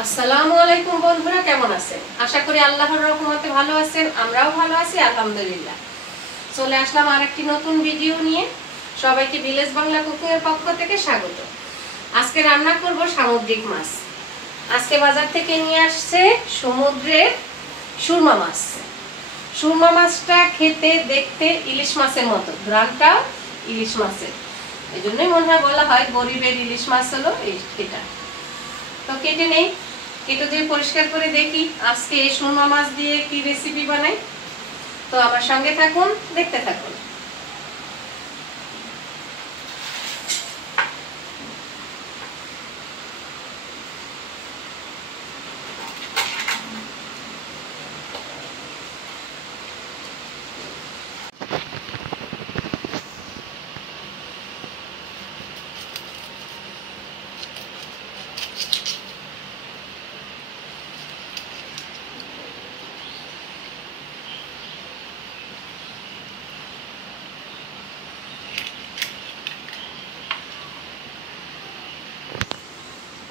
আসসালামু আলাইকুম বন্ধুরা, কেমন আছেন? আশা করি আল্লাহর রহমতে ভালো আছেন। আমরাও ভালো আছি আলহামদুলিল্লাহ। চলে আসলাম আরেকটি নতুন ভিডিও নিয়ে। সবাইকে ভিলেজ বাংলা কুকিং এর পক্ষ থেকে স্বাগত। আজকে রান্না করব সামুদ্রিক মাছ। আজকে বাজার থেকে নিয়ে আসছে সমুদ্রের সুরমা মাছ। সুরমা মাছটা খেতে দেখতে ইলিশ মাছের মতো, ঘ্রাণটা ইলিশ মাছের। এই জন্যই মনে হয় বলা হয় গরিবের ইলিশ মাছ হলো এটা। তো কেটে নেই, কেটে দিয়ে পরিষ্কার করে দেখি আজকে এই সুরমা মাছ দিয়ে কি রেসিপি বানাই। তো আমার সঙ্গে থাকুন, দেখতে থাকুন।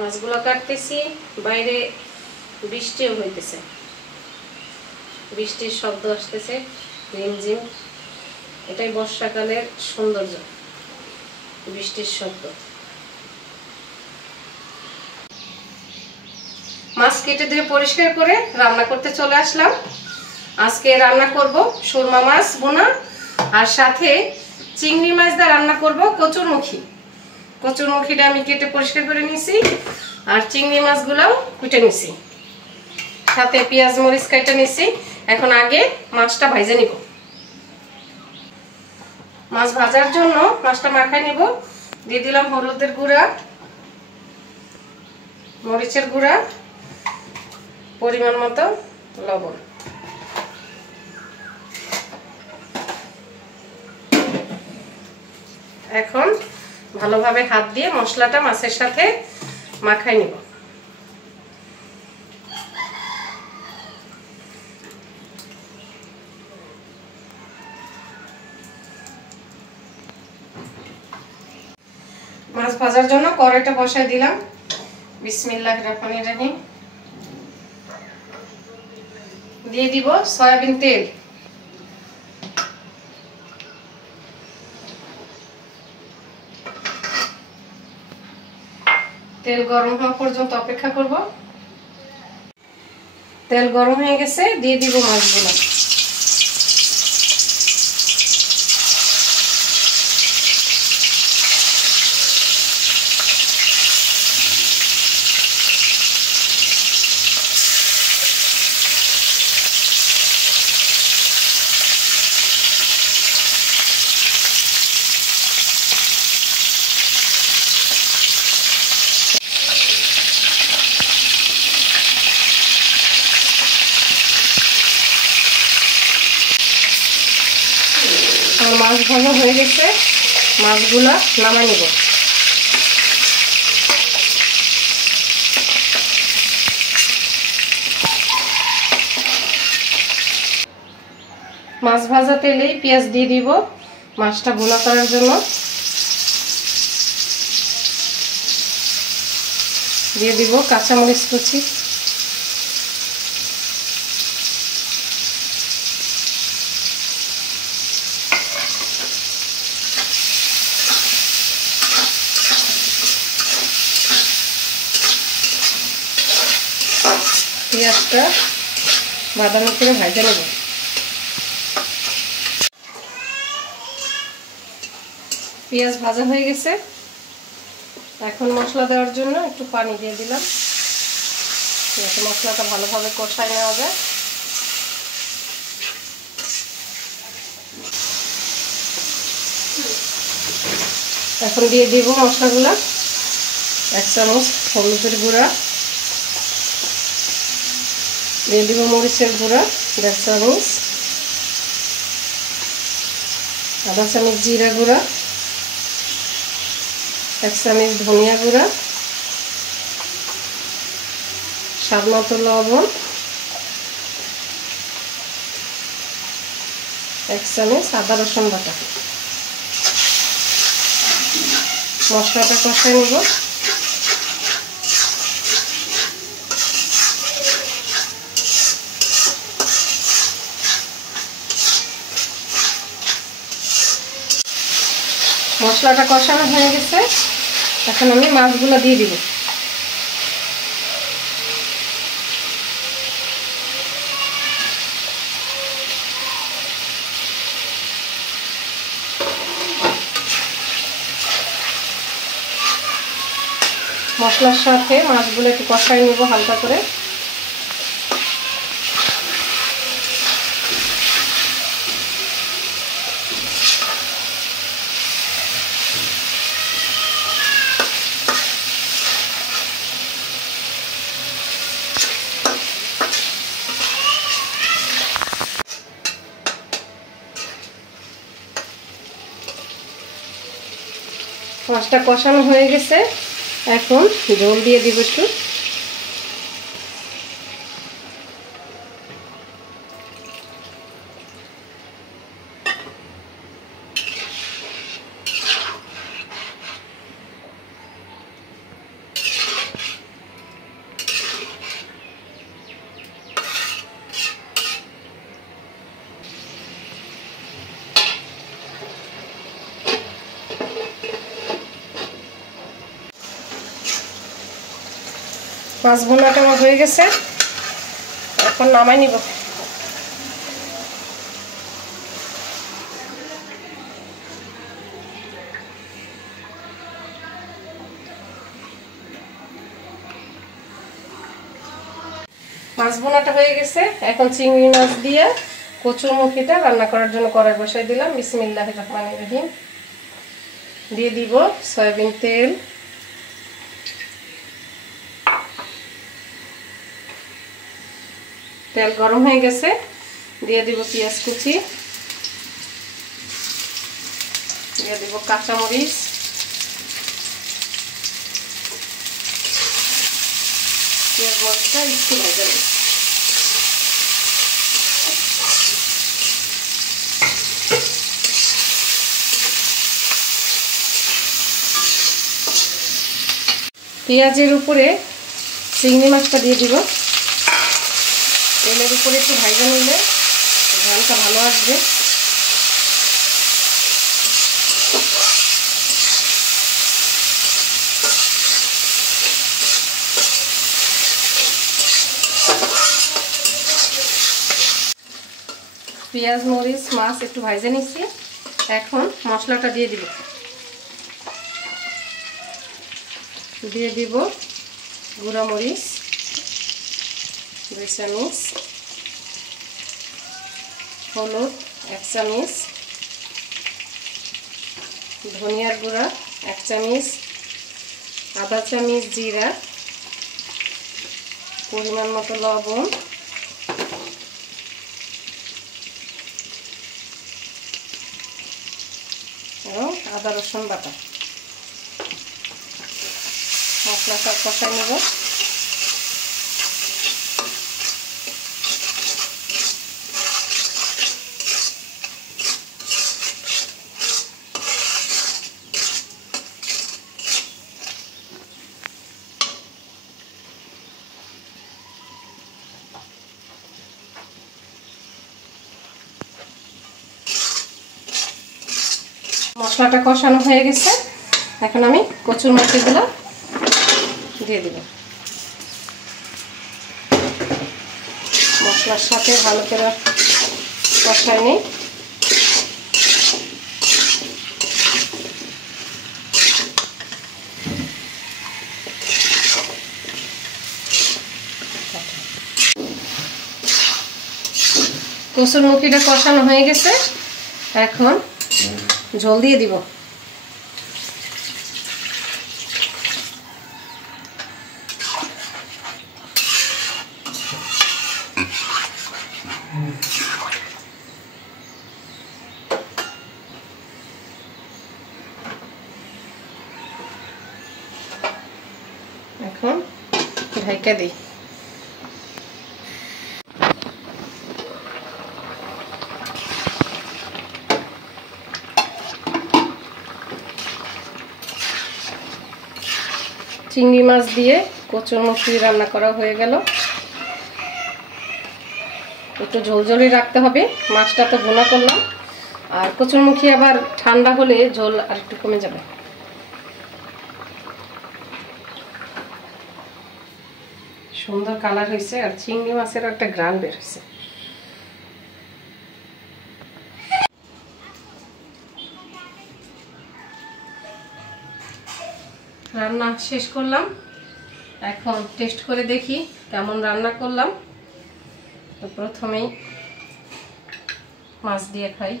মাছগুলো কাটতেছি, বাইরে বৃষ্টিও হইতেছে, বৃষ্টির শব্দ আসতেছে রিমঝিম। এটাই বর্ষাকালের সৌন্দর্য, বৃষ্টির শব্দ। মাছ কেটে দিয়ে পরিষ্কার করে রান্না করতে চলে আসলাম। আজকে রান্না করব সুরমা মাছ বোনা, আর সাথে চিংড়ি মাছ দিয়ে রান্না করব কচুরমুখী। কচুরমুখীটা আমি কেটে পরিষ্কার করে নিয়েছি, আর চিংড়ি মাছগুলোও কুটে নিছি, সাথে পেঁয়াজ মরিচ কেটে নিছি। এখন আগে মাছটা ভাজে নিব। মাছ ভাজার জন্য মাছটা মাখায় নিব। দিয়ে দিলাম হলুদের গুঁড়া, মরিচের গুঁড়া, পরিমাণ মতো লবণ। এখন ভালোভাবে হাত দিয়ে মশলাটা মাছের সাথে মাখায় নিব। মাছ ভাজার জন্য কড়াইটা বসায় দিলাম। বিসমিল্লাহির রহমানির রহিম। দিয়ে দিব সয়াবিন তেল। তেল গরম হওয়া পর্যন্ত অপেক্ষা করব। তেল গরম হয়ে গেছে, দিয়ে দিব মাছগুলো। মাছ ভাজা হয়ে গেছে, মাছগুলা নামাই নিব। মাছ ভাজা তেলেই পেঁয়াজ দিয়ে দিব মাছটা ভুনা করার জন্য। দিয়ে দিব কাঁচামরিচ কুচি, পেঁয়াজটা বাদামি করে ভাজা নেব। পেঁয়াজ ভাজা হয়ে গেছে, এখন মশলা দেওয়ার জন্য একটু পানি দিয়ে দিলাম, যাতে মশলাটা ভালোভাবে কষায় নেওয়া যায়। এখন দিয়ে দিব মশলাগুলা। 1 চামচ হলুদের গুঁড়া, দিয়ে দিব মরিচের গুঁড়া 1.5 চামচ, আধা চামচ জিরা গুঁড়া, 1 চামচ ধনিয়া গুঁড়া, স্বাদ মতো লবণ, 1 চামচ আদা রসুন বাটা। মশলাটা কষাই নেব। মশলাটা কষানো হয়ে গেছে, এখন আমি মাছগুলো দিয়ে দিব। মশলার সাথে মাছগুলো একটু কষাই নেব হালকা করে। মাছটা কষানো হয়ে গেছে, এখন ঝোল দিয়ে দিব একটু। মাছ ভুনাটা আমার হয়ে গেছে, এখন নামাই নিব। মাছ ভুনাটা হয়ে গেছে, এখন চিংড়ি মাছ দিয়ে কচুরমুখিটা রান্না করার জন্য কড়াই বসাই দিলাম। বিসমিল্লাহির রহমানির রহিম। দিয়ে দিব সয়াবিন তেল, তেল গরম হয়ে গেছে, দিয়ে দিব পেঁয়াজ কুচি, দিয়ে দিব কাঁচামরিচ, পেঁয়াজ মরিচটা একটু ভেজে নেব। পেঁয়াজের উপরে চিংড়ি মাছটা দিয়ে দিব। তেলের উপরে একটু ভাজা নিলে ঘ্রাণটা ভালো আসবে। পেঁয়াজ মরিচ মাছ একটু ভাজা নিচ্ছি, এখন মশলাটা দিয়ে দিব। দিয়ে দিব গুঁড়া মরিচ 2 চামচ, হলুদ 1 চামচ, ধনিয়ার গুঁড়া 1 চামচ, আধা চামচ জিরা, পরিমাণ মতো লবণ, এবং আদা রসুন বাটা। মশলাটা কষাই নেব। মশলাটা কষানো হয়ে গেছে, এখন আমি কচুরমুখিগুলো দিয়ে দিব। মশলার সাথে ভালো করে কষাই নিই। কচুরমুখিটা কষানো হয়ে গেছে, এখন ঝোল দিয়ে দিব। এখন ঢাকা দিই। চিংড়ি মাছ দিয়ে কচুরমুখি রান্না করা হয়ে গেল। একটু ঝোলঝোলি রাখতে হবে, মাছটা তো ভুনা করলাম, আর কচুরমুখী আবার ঠান্ডা হলে ঝোল আর একটু কমে যাবে। সুন্দর কালার হয়েছে আর চিংড়ি মাছের একটা গ্রান বের হয়েছে। রান্না শেষ করলাম, এখন টেস্ট করে দেখি কেমন রান্না করলাম। তো প্রথমেই মাছ দিয়ে খাই।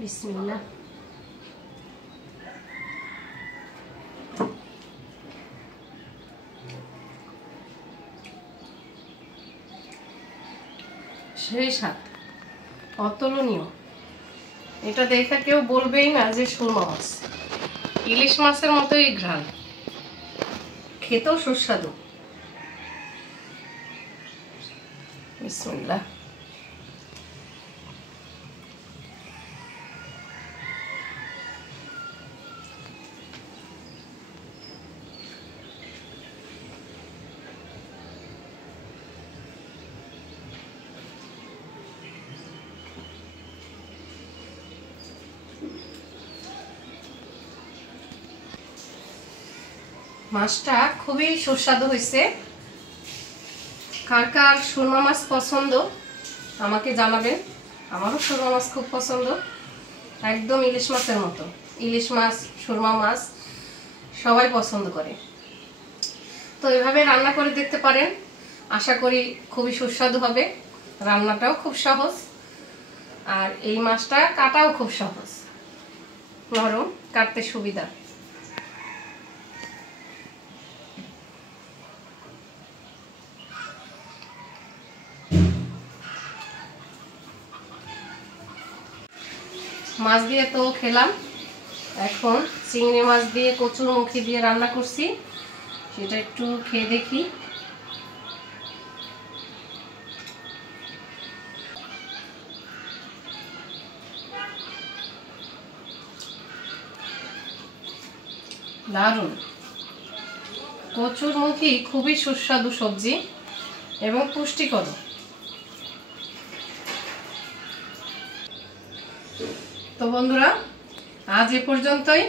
বিসমিল্লাহ। সেই স্বাদ, অতুলনীয়। এটা দেখে কেউ বলবেই না যে সুরমা মাছ। ইলিশ মাছের মতোই ঘ্রাণ, খেতেও সুস্বাদু। বিসমিল্লাহ। মাছটা খুবই সুস্বাদু হয়েছে। কার কার সুরমা মাছ পছন্দ আমাকে জানাবেন। আমারও সুরমা মাছ খুব পছন্দ, একদম ইলিশ মাছের মতো। ইলিশ মাছ, সুরমা মাছ সবাই পছন্দ করে। তো এভাবে রান্না করে দেখতে পারেন, আশা করি খুবই সুস্বাদু হবে। রান্নাটাও খুব সহজ, আর এই মাছটা কাটাও খুব সহজ, নরম, কাটতে সুবিধা। মাছ দিয়ে তো খেলাম, এখন চিংড়ি মাছ দিয়ে কচুরমুখী দিয়ে রান্না করছি, সেটা একটু খেয়ে দেখি। দারুণ। কচুরমুখী খুবই সুস্বাদু সবজি এবং পুষ্টিকর। তো বন্ধুরা, আজ এ পর্যন্তই।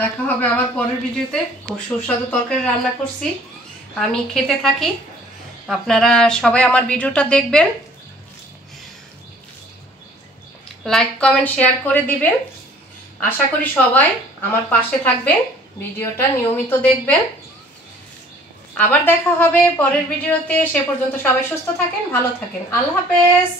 দেখা হবে আবার পরের ভিডিওতে। খুব সুস্বাদু তরকারি রান্না করছি, আমি খেতে থাকি। আপনারা সবাই আমার ভিডিওটা দেখবেন, লাইক কমেন্ট শেয়ার করে দিবেন। আশা করি সবাই আমার পাশে থাকবেন, ভিডিওটা নিয়মিত দেখবেন। আবার দেখা হবে পরের ভিডিওতে। সে পর্যন্ত সবাই সুস্থ থাকেন, ভালো থাকেন। আল্লাহ হাফেজ।